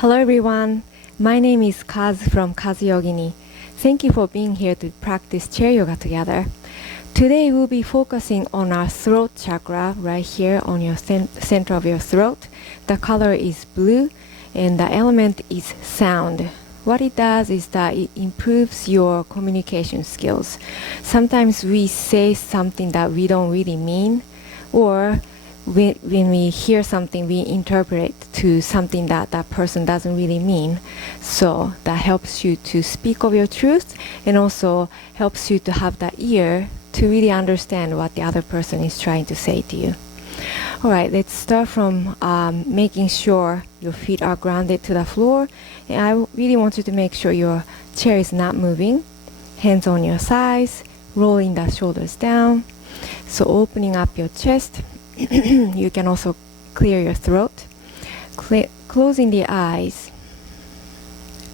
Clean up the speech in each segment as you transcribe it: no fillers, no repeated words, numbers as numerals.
Hello everyone, my name is Kaz from Kaz Yogini. Thank you for being here to practice chair yoga together. Today we'll be focusing on our throat chakra right here on your center of your throat. The color is blue and the element is sound. What it does is that it improves your communication skills. Sometimes we say something that we don't really mean, or when we hear something, we interpret to something that that person doesn't really mean. So that helps you to speak of your truth and also helps you to have that ear to really understand what the other person is trying to say to you. All right, let's start from making sure your feet are grounded to the floor. And I really want you to make sure your chair is not moving. Hands on your thighs, rolling the shoulders down. So opening up your chest. You can also clear your throat. Closing the eyes.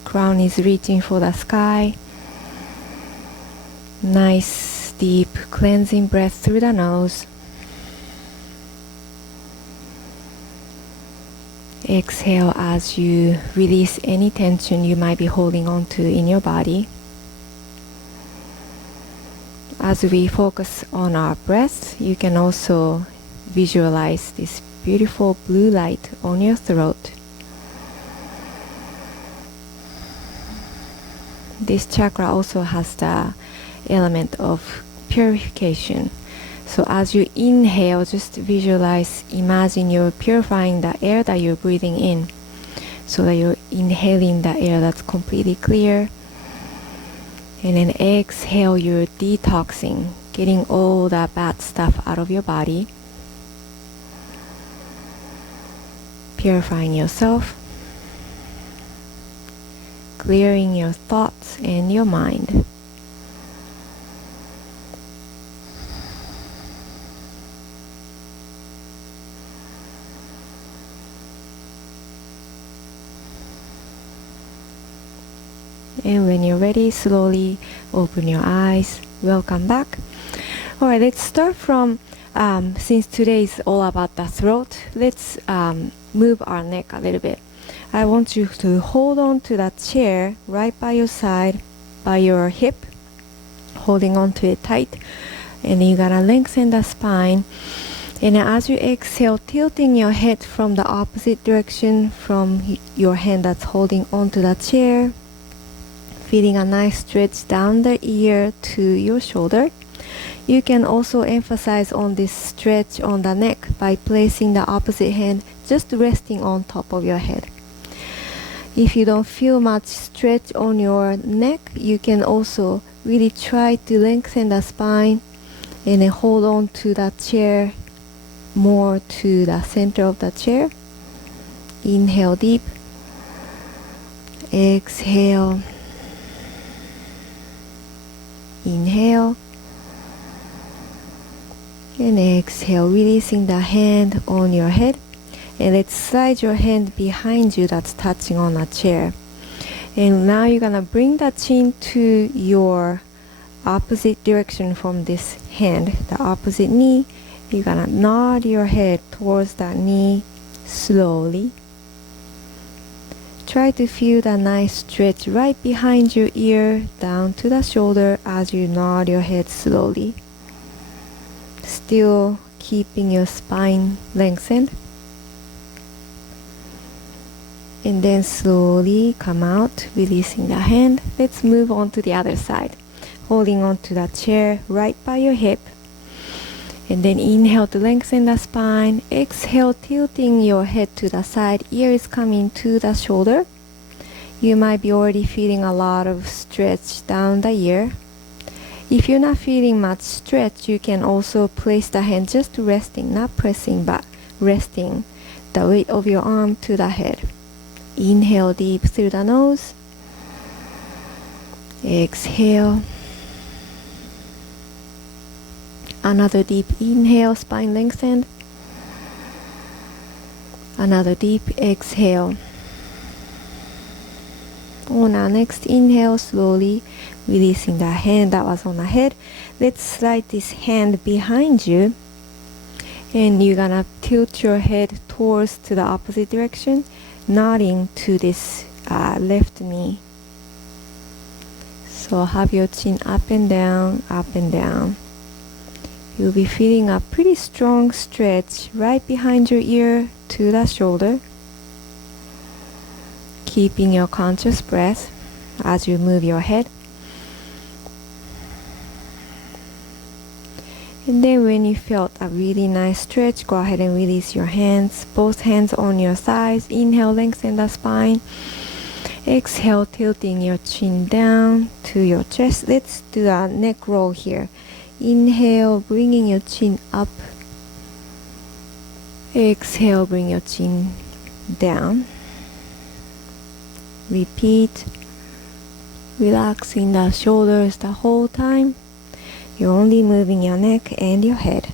Crown is reaching for the sky. Nice, deep, cleansing breath through the nose. Exhale as you release any tension you might be holding on to in your body. As we focus on our breath, you can also visualize this beautiful blue light on your throat. This chakra also has the element of purification. So as you inhale, just visualize, imagine you're purifying the air that you're breathing in, so that you're inhaling the air that's completely clear. And then exhale, you're detoxing, getting all that bad stuff out of your body. Purifying yourself, clearing your thoughts and your mind. And when you're ready, slowly open your eyes. Welcome back. All right, let's start from, since today is all about the throat, let's move our neck a little bit. I want you to hold on to that chair right by your side, by your hip, holding on to it tight. And then you're gonna lengthen the spine. And as you exhale, tilting your head from the opposite direction from your hand that's holding onto the chair. Feeling a nice stretch down the ear to your shoulder. You can also emphasize on this stretch on the neck by placing the opposite hand just resting on top of your head. If you don't feel much stretch on your neck, you can also really try to lengthen the spine and then hold on to that chair more to the center of the chair. Inhale deep. Exhale. Inhale and exhale, releasing the hand on your head. And let's slide your hand behind you that's touching on a chair. And now you're gonna bring the chin to your opposite direction from this hand, the opposite knee. You're gonna nod your head towards that knee slowly. Try to feel the nice stretch right behind your ear down to the shoulder as you nod your head slowly. Still keeping your spine lengthened. And then slowly come out, releasing the hand. Let's move on to the other side. Holding on to that chair right by your hip. And then inhale to lengthen the spine. Exhale, tilting your head to the side. Ear is coming to the shoulder. You might be already feeling a lot of stretch down the ear. If you're not feeling much stretch, you can also place the hand just resting, not pressing, but resting the weight of your arm to the head. Inhale deep through the nose. Exhale. Another deep inhale, spine lengthened. Another deep exhale. On our next inhale, slowly releasing the hand that was on the head. Let's slide this hand behind you. And you're gonna tilt your head towards to the opposite direction. nodding to this left knee. So have your chin up and down, up and down. You'll be feeling a pretty strong stretch right behind your ear to the shoulder. Keeping your conscious breath as you move your head. And then when you felt a really nice stretch, go ahead and release your hands. Both hands on your thighs. Inhale, lengthen the spine. Exhale, tilting your chin down to your chest. Let's do a neck roll here. Inhale, bringing your chin up. Exhale, bring your chin down. Repeat. Relaxing the shoulders the whole time. You're only moving your neck and your head.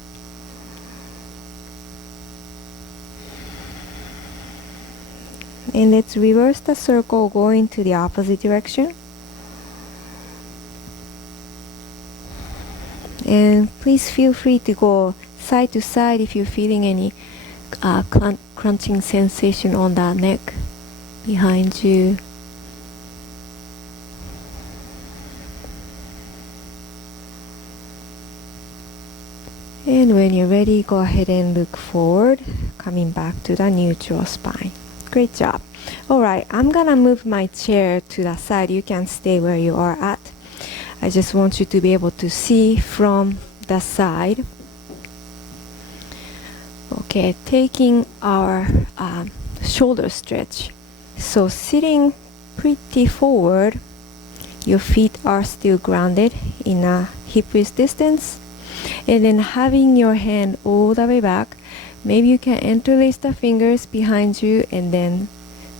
And let's reverse the circle going to the opposite direction. And please feel free to go side to side if you're feeling any crunching sensation on the neck behind you. And when you're ready, go ahead and look forward, coming back to the neutral spine. Great job. Alright, I'm gonna move my chair to the side. You can stay where you are at. I just want you to be able to see from the side. Okay, taking our shoulder stretch. So sitting pretty forward, your feet are still grounded in a hip width distance. And then having your hand all the way back, maybe you can interlace the fingers behind you and then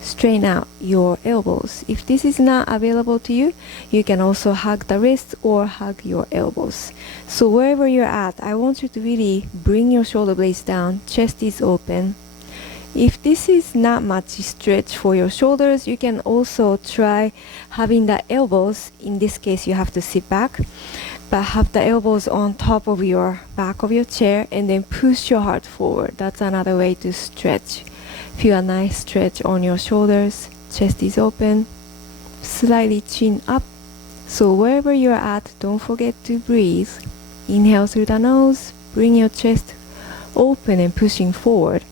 straighten out your elbows. If this is not available to you, you can also hug the wrists or hug your elbows. So wherever you're at, I want you to really bring your shoulder blades down, chest is open. If this is not much stretch for your shoulders, you can also try having the elbows. In this case, you have to sit back, but have the elbows on top of your back of your chair and then push your heart forward. That's another way to stretch. Feel a nice stretch on your shoulders. Chest is open. Slightly chin up. So wherever you're at, don't forget to breathe. Inhale through the nose. Bring your chest open and pushing forward.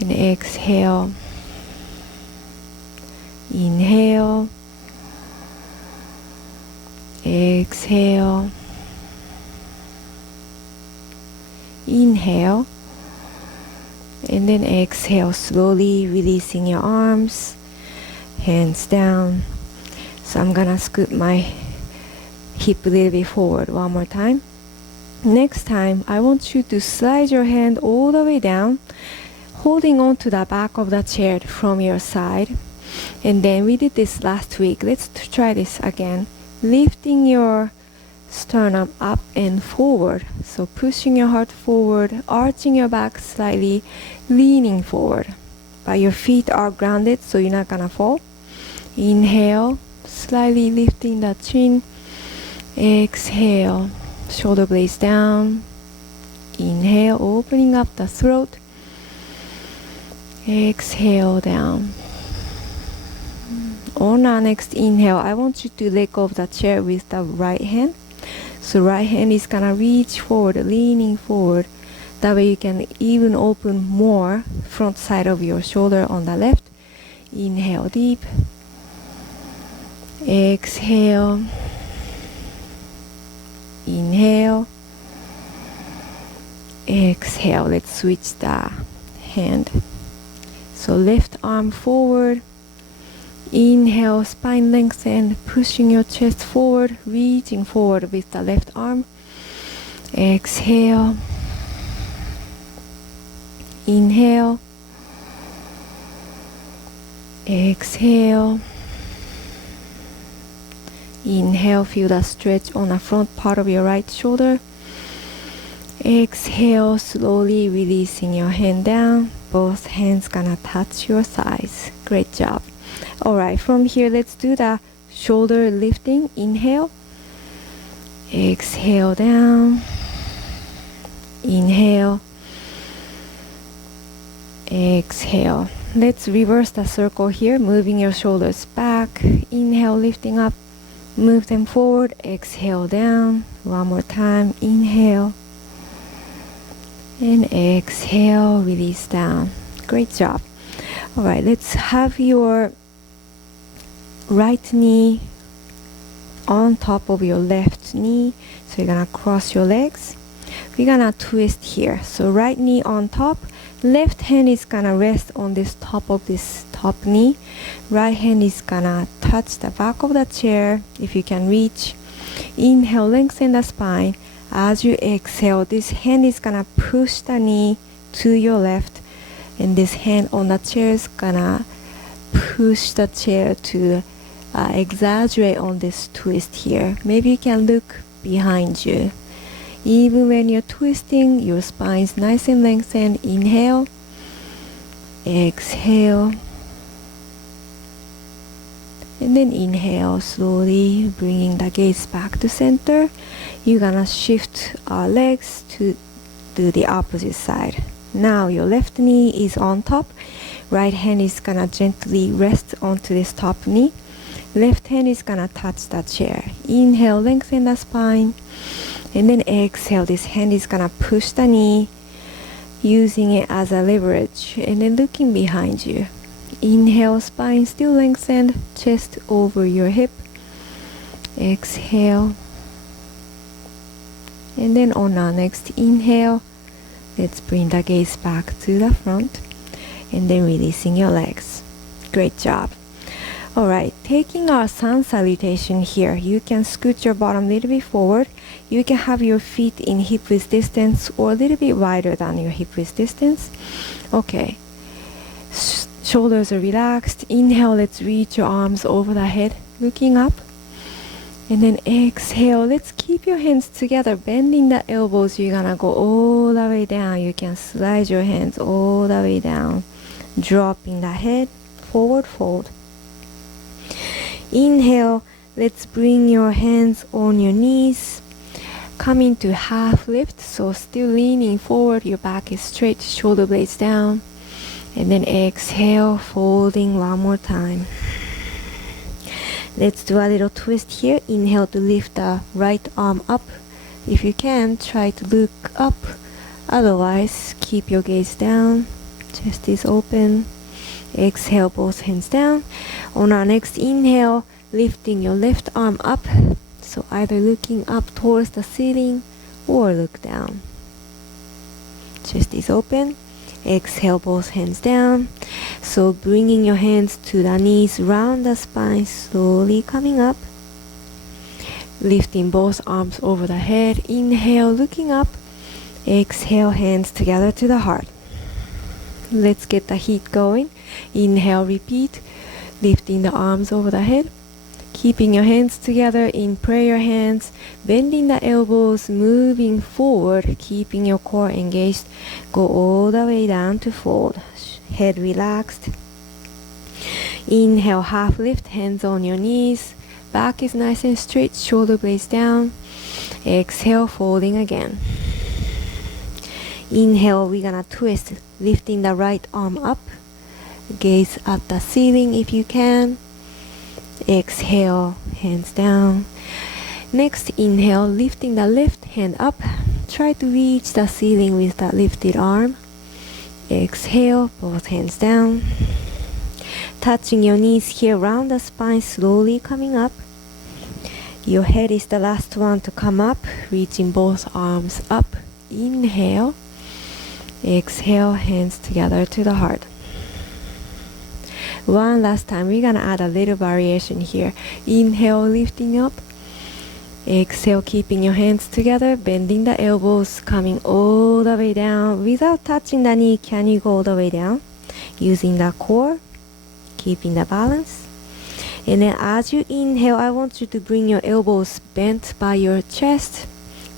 And exhale. Inhale. Exhale. Inhale. And then exhale, slowly releasing your arms, hands down. So I'm gonna scoot my hip a little bit forward one more time. Next time, I want you to slide your hand all the way down, holding on to the back of the chair from your side. And then we did this last week. Let's try this again. Lifting your sternum up and forward. So pushing your heart forward, arching your back slightly, leaning forward. But your feet are grounded, so you're not gonna fall. Inhale, slightly lifting the chin. Exhale, shoulder blades down. Inhale, opening up the throat. Exhale down. On our next inhale, I want you to let go of the chair with the right hand. So right hand is gonna reach forward, leaning forward. That way you can even open more front side of your shoulder on the left. Inhale deep. Exhale. Inhale. Exhale. Let's switch the hand. So left arm forward. Inhale, spine lengthen, pushing your chest forward, reaching forward with the left arm. Exhale. Inhale. Exhale. Inhale, feel the stretch on the front part of your right shoulder. Exhale, slowly releasing your hand down. Both hands gonna touch your thighs. Great job. Alright, from here, let's do the shoulder lifting. Inhale. Exhale down. Inhale. Exhale. let's reverse the circle here, moving your shoulders back. Inhale, lifting up, move them forward. Exhale, down. One more time. Inhale. And exhale, release down. Great job. All right, let's have your right knee on top of your left knee. So you're gonna cross your legs. We're gonna twist here. So right knee on top, left hand is gonna rest on this top of this top knee. Right hand is gonna touch the back of the chair if you can reach. Inhale, lengthen the spine. As you exhale, this hand is gonna push the knee to your left, and this hand on the chair is gonna push the chair to exaggerate on this twist here. Maybe you can look behind you. Even when you're twisting, your spine is nice and lengthened. Inhale, exhale, and then inhale slowly, bringing the gaze back to center. You're gonna shift our legs to do the opposite side. Now your left knee is on top. Right hand is gonna gently rest onto this top knee. Left hand is gonna touch the chair. Inhale, lengthen the spine. And then exhale, this hand is gonna push the knee, using it as a leverage. And then looking behind you. Inhale, spine still lengthened, chest over your hip. Exhale. And then on our next inhale, let's bring the gaze back to the front. And then releasing your legs. Great job. Alright, taking our sun salutation here, you can scoot your bottom a little bit forward. You can have your feet in hip width distance or a little bit wider than your hip width distance. Okay, shoulders are relaxed. Inhale, let's reach your arms over the head, looking up. And then exhale, let's keep your hands together, bending the elbows. You're gonna go all the way down. You can slide your hands all the way down, dropping the head, forward fold. Inhale, let's bring your hands on your knees, coming to half lift, so still leaning forward, your back is straight, shoulder blades down. And then exhale, folding one more time. Let's do a little twist here. Inhale to lift the right arm up. If you can, try to look up. Otherwise, keep your gaze down. Chest is open. Exhale, both hands down. On our next inhale, lifting your left arm up. So either looking up towards the ceiling or look down. Chest is open. Exhale, both hands down. So bringing your hands to the knees, round the spine, slowly coming up. Lifting both arms over the head. Inhale, looking up. Exhale, hands together to the heart. Let's get the heat going. Inhale, repeat. Lifting the arms over the head. Keeping your hands together in prayer hands, bending the elbows, moving forward, keeping your core engaged. Go all the way down to fold. Head relaxed. Inhale, half lift, hands on your knees. Back is nice and straight, shoulder blades down. Exhale, folding again. Inhale, we're gonna twist, lifting the right arm up. Gaze at the ceiling if you can. Exhale, hands down. Next inhale, lifting the left hand up. Try to reach the ceiling with that lifted arm. Exhale, both hands down. Touching your knees here, round the spine, slowly coming up. Your head is the last one to come up, reaching both arms up. Inhale. Exhale, hands together to the heart. One last time, we're gonna add a little variation here. Inhale, lifting up. Exhale, keeping your hands together, bending the elbows, coming all the way down. Without touching the knee, can you go all the way down? Using the core, keeping the balance. And then as you inhale, I want you to bring your elbows bent by your chest,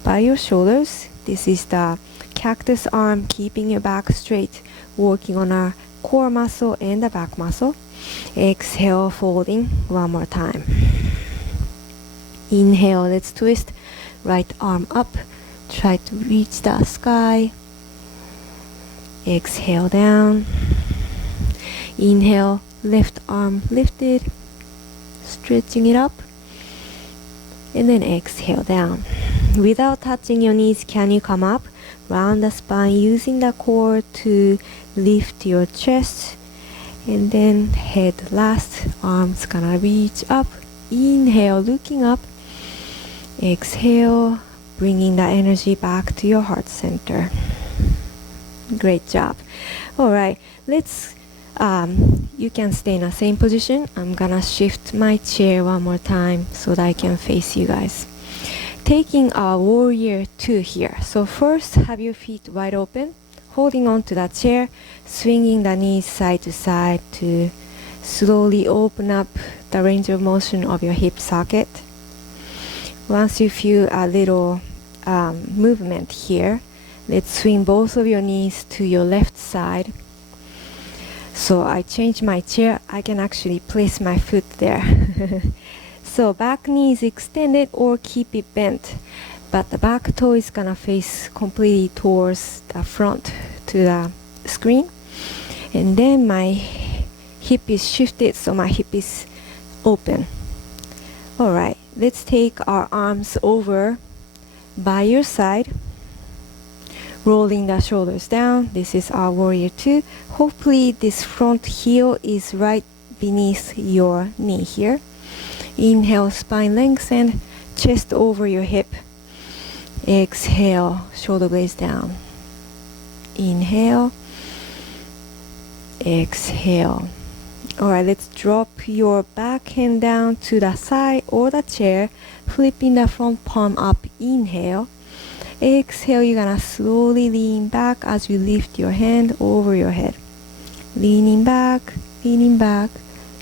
by your shoulders. This is the cactus arm, keeping your back straight, working on our core muscle and the back muscle. Exhale, folding one more time. Inhale, let's twist. Right arm up. Try to reach the sky. Exhale down. Inhale, left arm lifted, stretching it up. And then exhale down. Without touching your knees, can you come up? Round the spine using the core to lift your chest. And then head last, arms gonna reach up. Inhale, looking up. Exhale, bringing the energy back to your heart center. Great job. All right, let's, you can stay in the same position. I'm gonna shift my chair one more time so that I can face you guys. Taking our warrior 2 here. So first, have your feet wide open, holding on to that chair, swinging the knees side to side to slowly open up the range of motion of your hip socket. Once you feel a little movement here, let's swing both of your knees to your left side. So I change my chair. I can actually place my foot there. So back knee is extended or keep it bent, but the back toe is gonna face completely towards the front to the screen. And then my hip is shifted, so my hip is open. All right, let's take our arms over by your side, rolling the shoulders down. This is our warrior 2. Hopefully this front heel is right beneath your knee here. Inhale, spine lengthen, chest over your hip. Exhale, shoulder blades down. Inhale, exhale. All right, let's drop your back hand down to the side or the chair, flipping the front palm up. Inhale. Exhale, you're gonna slowly lean back as you lift your hand over your head. Leaning back,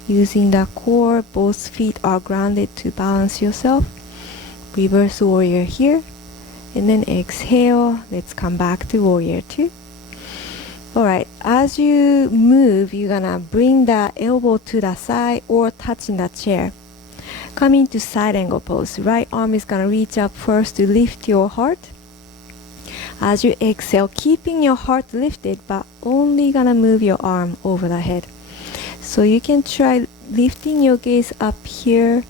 using the core. Both feet are grounded to balance yourself. Reverse warrior here. And then exhale, let's come back to warrior 2. All right, as you move, you're gonna bring the elbow to the side or touching the chair. Coming to side angle pose. Right arm is gonna reach up first to lift your heart. As you exhale, keeping your heart lifted, but only gonna move your arm over the head. So you can try lifting your gaze up here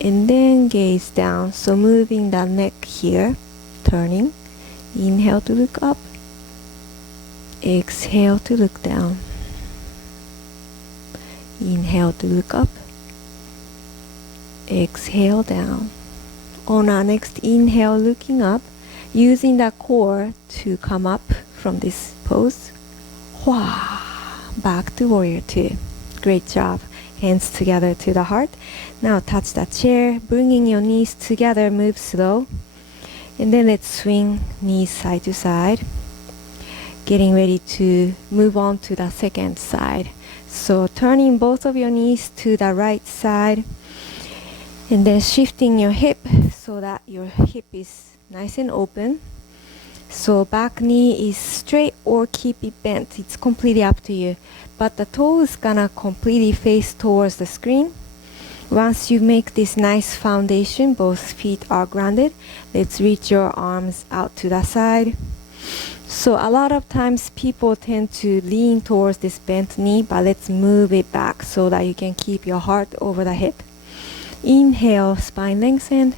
and then gaze down. So moving the neck here, turning. Inhale to look up. Exhale to look down. Inhale to look up. Exhale down. On our next inhale, looking up, using the core to come up from this pose. Hua, back to warrior 2. Great job. Hands together to the heart. Now touch the chair, bringing your knees together, move slow. And then let's swing knees side to side. Getting ready to move on to the second side. So turning both of your knees to the right side. And then shifting your hip so that your hip is nice and open. So back knee is straight or keep it bent. It's completely up to you. But the toe is gonna completely face towards the screen. Once you make this nice foundation, both feet are grounded. Let's reach your arms out to the side. So a lot of times people tend to lean towards this bent knee, but let's move it back so that you can keep your heart over the hip. Inhale, spine lengthened.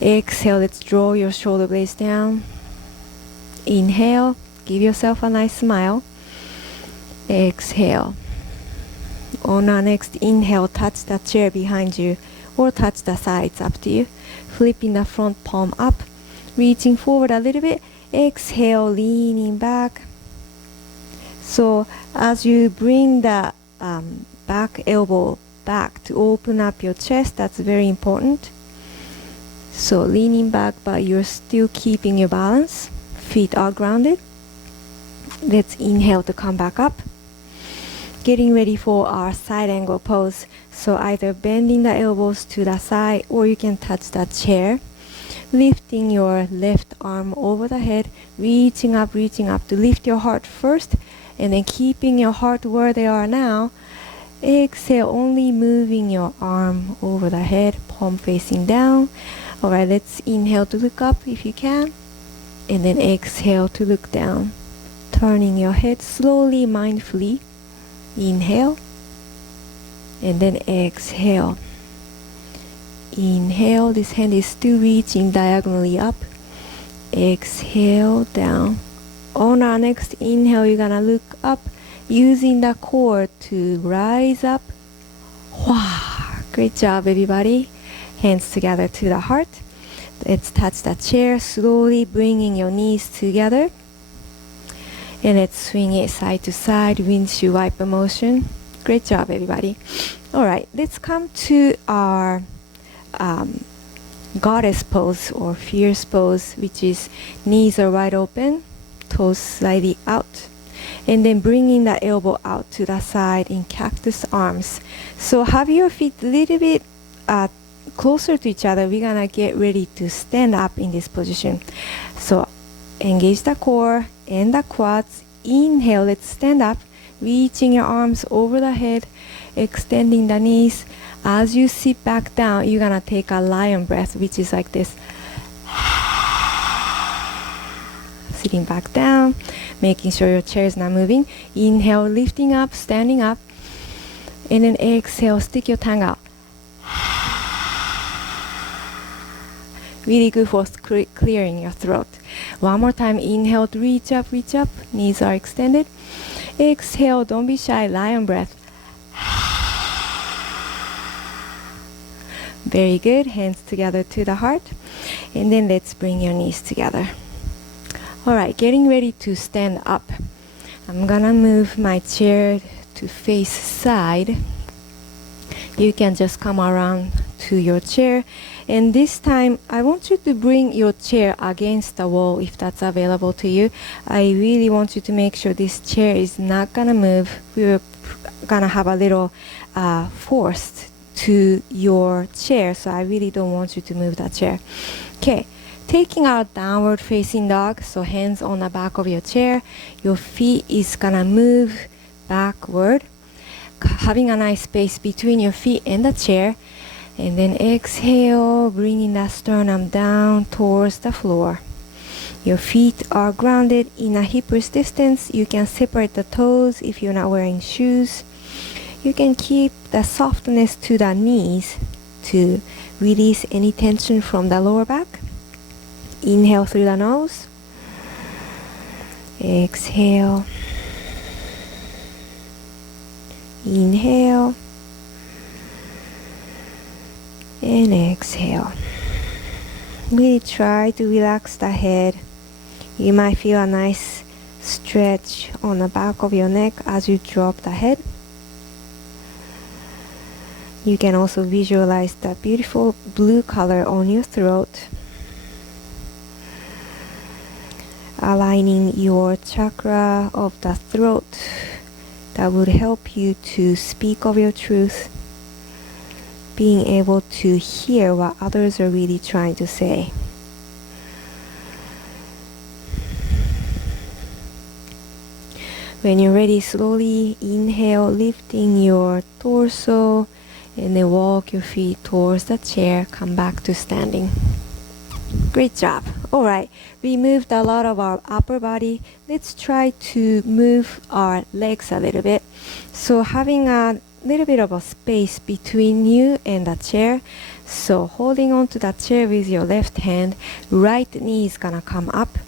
Exhale, let's draw your shoulder blades down. Inhale, give yourself a nice smile. Exhale. On our next inhale, touch the chair behind you or touch the sides, up to you. Flipping the front palm up, reaching forward a little bit. Exhale, leaning back. So as you bring the back elbow back to open up your chest, that's very important. So leaning back, but you're still keeping your balance. Feet are grounded. Let's inhale to come back up. Getting ready for our side angle pose. So either bending the elbows to the side or you can touch the chair. Lifting your left arm over the head, reaching up to lift your heart first, and then keeping your heart where they are now. Exhale, only moving your arm over the head, palm facing down. All right, let's inhale to look up if you can, and then exhale to look down. Turning your head slowly, mindfully. Inhale. And then exhale. Inhale, this hand is still reaching diagonally up. Exhale, down. On our next inhale, you're gonna look up, using the core to rise up. Wow, great job, everybody. Hands together to the heart. Let's touch the chair, slowly bringing your knees together. And let's swing it side to side, windshield wiper motion. Great job, everybody. All right, let's come to our goddess pose or fierce pose, which is knees are wide open, toes slightly out, and then bringing the elbow out to the side in cactus arms. So have your feet a little bit closer to each other. We're gonna get ready to stand up in this position. So engage the core and the quads. Inhale, let's stand up, reaching your arms over the head, extending the knees. As you sit back down, you're gonna take a lion breath, which is like this. Sitting back down, making sure your chair is not moving. Inhale, lifting up, standing up. And then exhale, stick your tongue out. Really good for clearing your throat. One more time, inhale to reach up, knees are extended. Exhale, don't be shy, lion breath. Very good, hands together to the heart. And then let's bring your knees together. All right, getting ready to stand up. I'm gonna move my chair to face side. You can just come around to your chair. And this time, I want you to bring your chair against the wall if that's available to you. I really want you to make sure this chair is not gonna move. We're gonna have a little force to your chair, so I really don't want you to move that chair. Okay, taking our downward facing dog, so hands on the back of your chair. Your feet is gonna move backward, having a nice space between your feet and the chair. And then exhale, bringing the sternum down towards the floor. Your feet are grounded in a hip rest distance. You can separate the toes if you're not wearing shoes. You can keep the softness to the knees to release any tension from the lower back. Inhale through the nose. Exhale. Inhale. And exhale. Really try to relax the head. You might feel a nice stretch on the back of your neck as you drop the head. You can also visualize the beautiful blue color on your throat, aligning your chakra of the throat that would help you to speak of your truth, being able to hear what others are really trying to say. When you're ready, slowly inhale, lifting your torso, and then walk your feet towards the chair. Come back to standing. Great job. All right, we moved a lot of our upper body. Let's try to move our legs a little bit. So having a little bit of a space between you and the chair. So holding on to the chair with your left hand, right knee is gonna come up.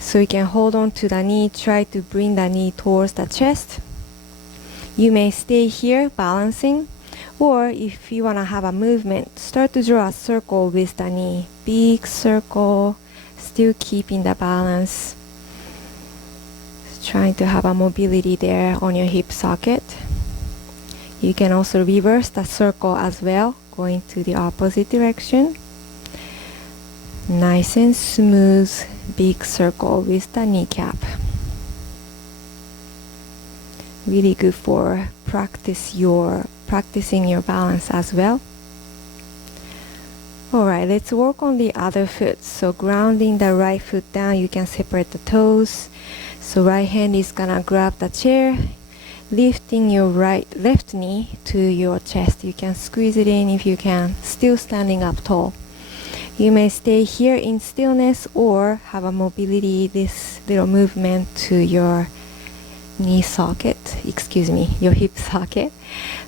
So you can hold on to the knee, try to bring the knee towards the chest. You may stay here balancing, or if you wanna have a movement, start to draw a circle with the knee. Big circle, still keeping the balance. Trying to have a mobility there on your hip socket. You can also reverse the circle as well, going to the opposite direction. Nice and smooth, big circle with the kneecap. Really good for practicing your balance as well. Alright, let's work on the other foot. So grounding the right foot down, you can separate the toes. So right hand is gonna grab the chair, lifting your left knee to your chest. You can squeeze it in if you can, still standing up tall. You may stay here in stillness or have a mobility, this little movement to your knee socket, excuse me, your hip socket.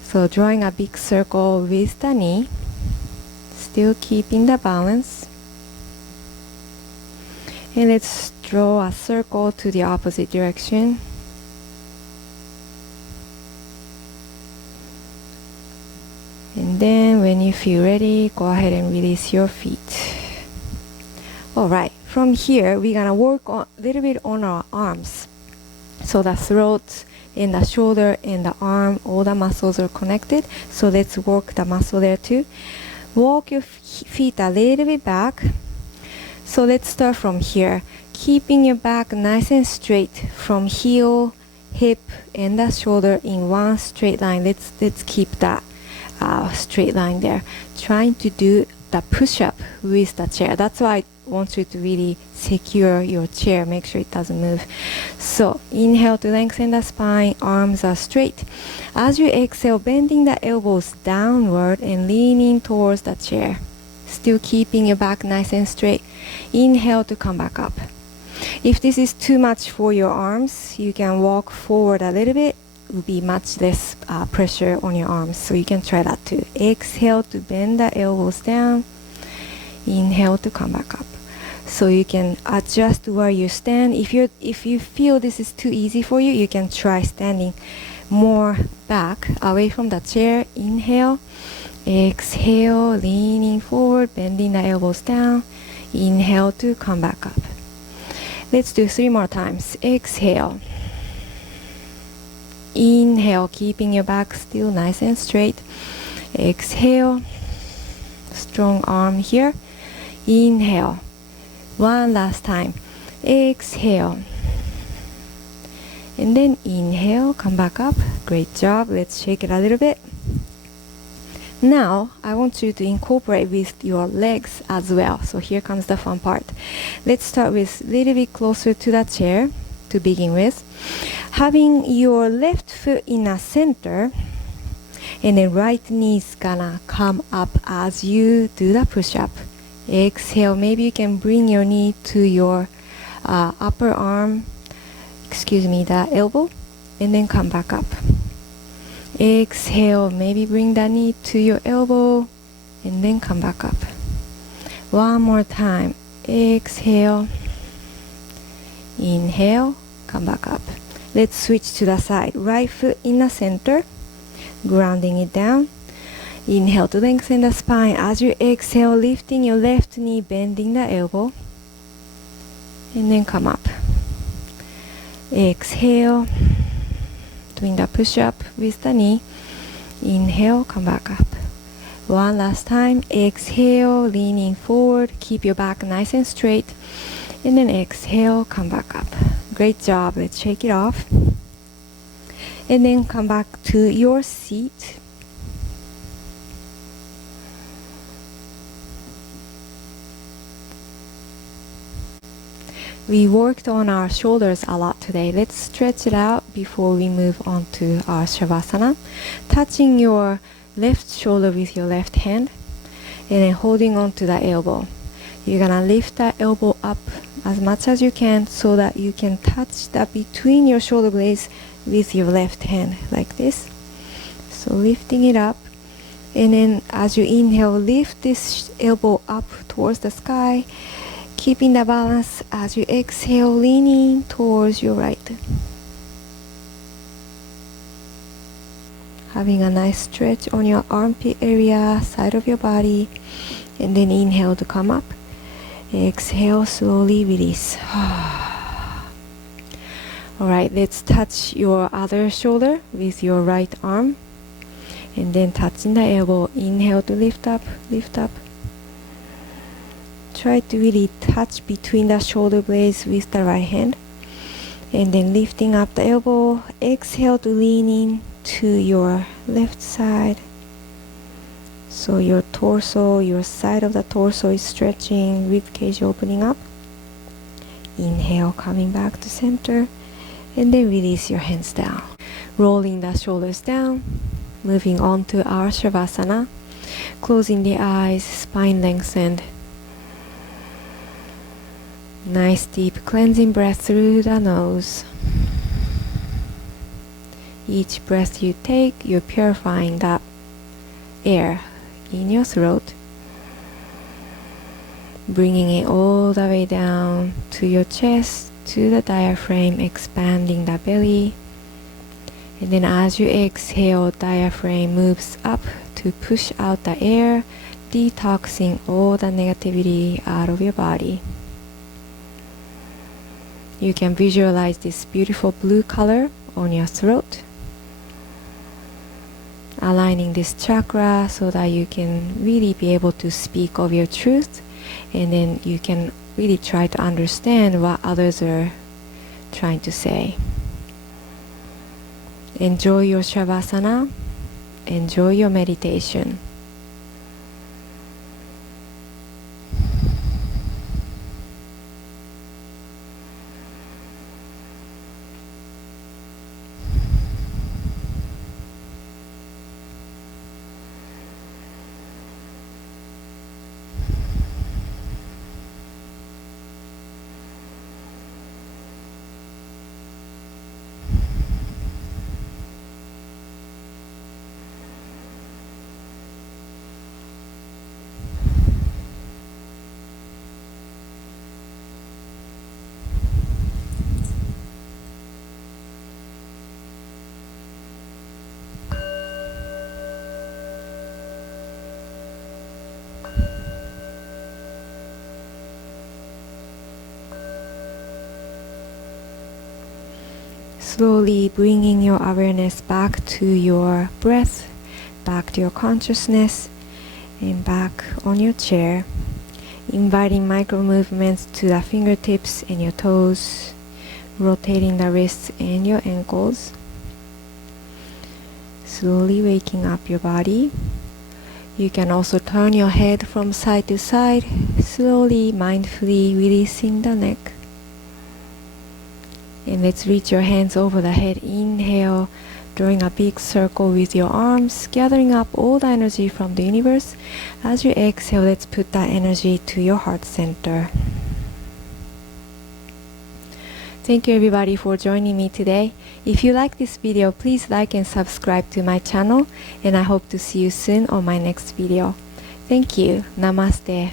So drawing a big circle with the knee, still keeping the balance. And let's draw a circle to the opposite direction. And then when you feel ready, go ahead and release your feet. Alright, from here we're gonna work a little bit on our arms. So the throat and the shoulder and the arm, all the muscles are connected. So let's work the muscle there too. Walk your feet a little bit back. So let's start from here. Keeping your back nice and straight from heel, hip, and the shoulder in one straight line. Let's keep that straight line there. Trying to do the push-up with the chair. That's why I want you to really secure your chair. Make sure it doesn't move. So inhale to lengthen the spine. Arms are straight. As you exhale, bending the elbows downward and leaning towards the chair. Still keeping your back nice and straight. Inhale to come back up. If this is too much for your arms, you can walk forward a little bit. It will be much less pressure on your arms, so you can try that too. Exhale to bend the elbows down. Inhale to come back up. So you can adjust where you stand. If you feel this is too easy for you, you can try standing more back away from the chair. Inhale. Exhale, leaning forward, bending the elbows down. Inhale to come back up. Let's do 3 more times. Exhale. Inhale, keeping your back still nice and straight. Exhale. Strong arm here. Inhale. One last time. Exhale. And then inhale, come back up. Great job. Let's shake it a little bit. Now, I want you to incorporate with your legs as well. So here comes the fun part. Let's start with a little bit closer to the chair to begin with. Having your left foot in the center, and then right knee is gonna come up as you do the push-up. Exhale. Maybe you can bring your knee to your upper arm, the elbow, and then come back up. Exhale, maybe bring the knee to your elbow and then come back up. One more time. Exhale. Inhale, come back up. Let's switch to the side. Right foot in the center, grounding it down. Inhale to lengthen the spine. As you exhale, lifting your left knee, bending the elbow, and then come up. Exhale. Doing the push-up with the knee. Inhale, come back up. One last time. Exhale, leaning forward. Keep your back nice and straight. And then exhale, come back up. Great job. Let's shake it off. And then come back to your seat. We worked on our shoulders a lot today. Let's stretch it out before we move on to our Shavasana. Touching your left shoulder with your left hand and then holding on to the elbow. You're gonna lift that elbow up as much as you can so that you can touch that between your shoulder blades with your left hand like this. So lifting it up, and then as you inhale, lift this elbow up towards the sky. Keeping the balance as you exhale, leaning towards your right. Having a nice stretch on your armpit area, side of your body, and then inhale to come up. Exhale, slowly release. Alright, let's touch your other shoulder with your right arm, and then touching the elbow. Inhale to lift up, lift up. Try to really touch between the shoulder blades with the right hand, and then lifting up the elbow. Exhale to lean in to your left side, so your torso, your side of the torso is stretching, rib cage opening up. Inhale, coming back to center, and then release your hands down, rolling the shoulders down. Moving on to our Shavasana, closing the eyes, spine lengthened. Nice deep cleansing breath through the nose. And then exhale, Each breath you take, you're purifying that air in your throat, bringing it all the way down to your chest, to the diaphragm, expanding the belly. And then as you exhale, diaphragm moves up to push out the air, detoxing all the negativity out of your body. You can visualize this beautiful blue color on your throat, aligning this chakra so that you can really be able to speak of your truth, and then you can really try to understand what others are trying to say. Enjoy your Shavasana. Enjoy your meditation. Slowly bringing your awareness back to your breath, back to your consciousness, and back on your chair. Inviting micro movements to the fingertips and your toes, rotating the wrists and your ankles. Slowly waking up your body. You can also turn your head from side to side, slowly, mindfully releasing the neck. And let's reach your hands over the head. Inhale, drawing a big circle with your arms, gathering up all the energy from the universe. As you exhale, let's put that energy to your heart center. Thank you everybody for joining me today. If you like this video, please like and subscribe to my channel, and I hope to see you soon on my next video. Thank you. Namaste.